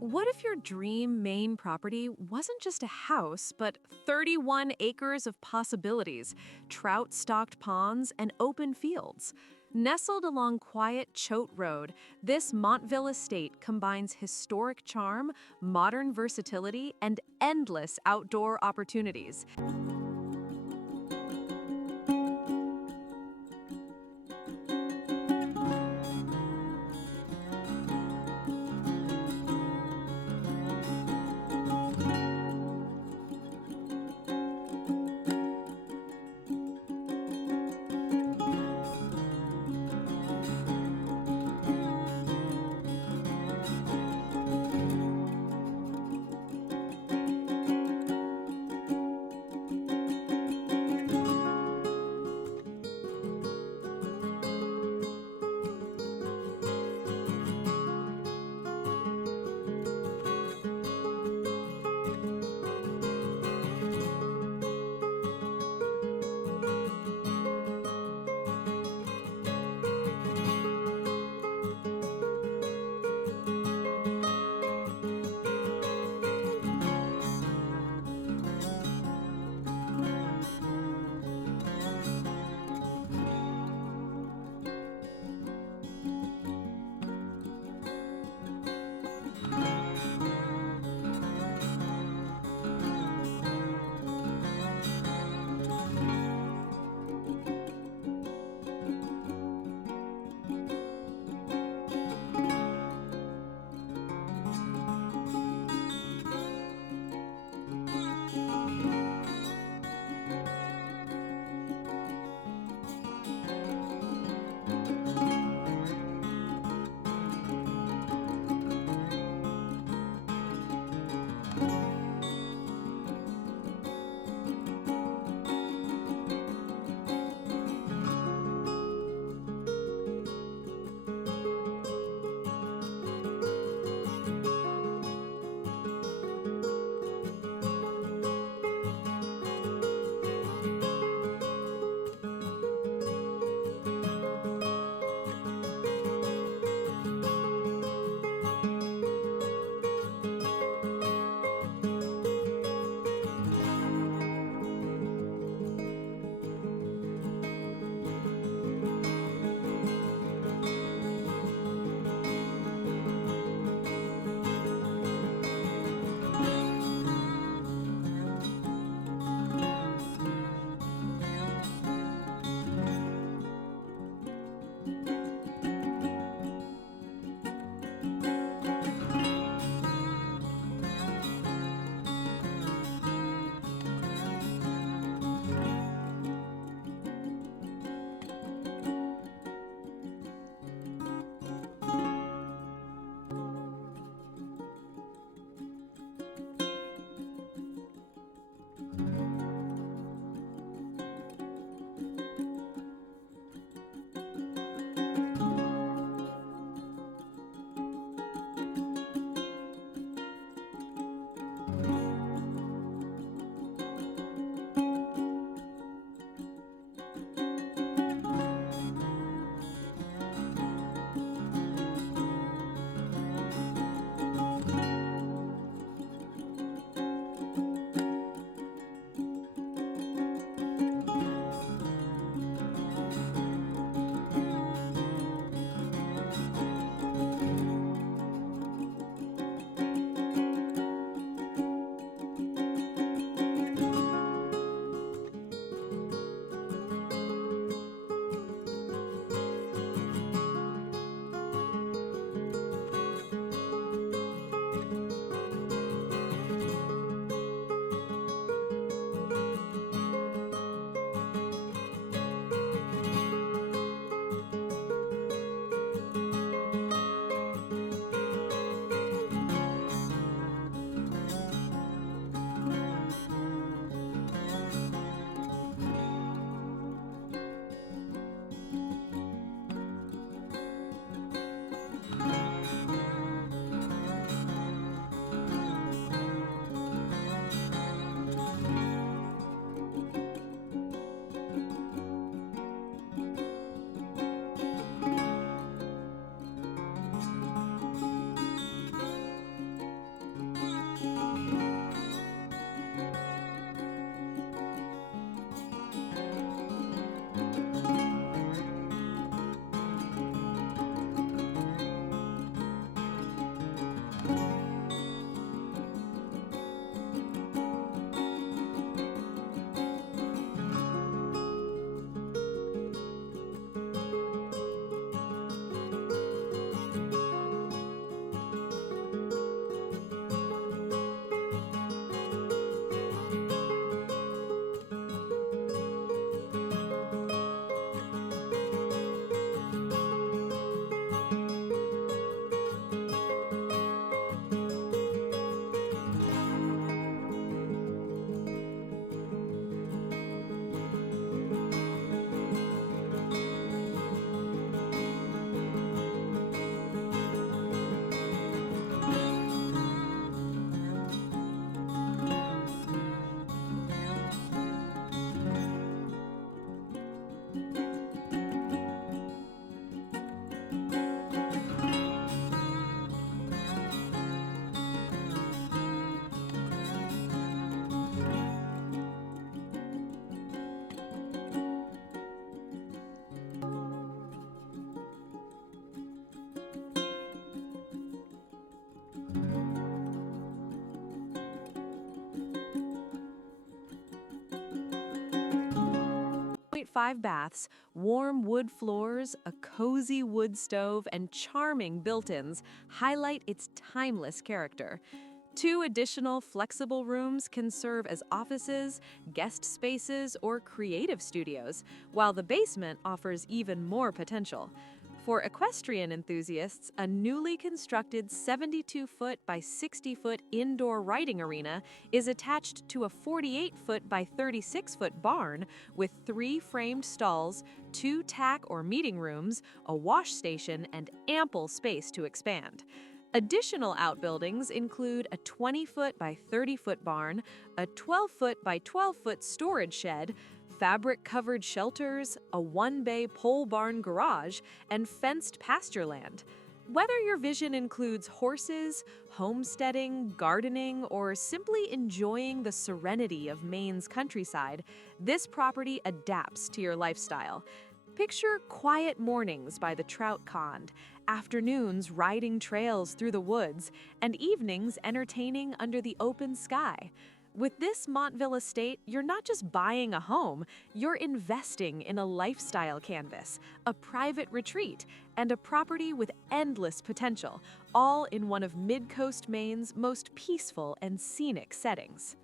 What if your dream Maine property wasn't just a house, but 31 acres of possibilities, trout stocked ponds, and open fields? Nestled along quiet Choate Road, this Montville estate combines historic charm, modern versatility, and endless outdoor opportunities. 5 baths, warm wood floors, a cozy wood stove, and charming built-ins highlight its timeless character. 2 additional flexible rooms can serve as offices, guest spaces, or creative studios, while the basement offers even more potential. For equestrian enthusiasts, a newly constructed 72-foot by 60-foot indoor riding arena is attached to a 48-foot by 36-foot barn with 3 framed stalls, 2 tack or meeting rooms, a wash station, and ample space to expand. Additional outbuildings include a 20-foot by 30-foot barn, a 12-foot by 12-foot storage shed, fabric-covered shelters, a 1-bay pole barn garage, and fenced pastureland. Whether your vision includes horses, homesteading, gardening, or simply enjoying the serenity of Maine's countryside, this property adapts to your lifestyle. Picture quiet mornings by the trout pond, afternoons riding trails through the woods, and evenings entertaining under the open sky. With this Montville estate, you're not just buying a home, you're investing in a lifestyle canvas, a private retreat, and a property with endless potential, all in one of Midcoast Maine's most peaceful and scenic settings.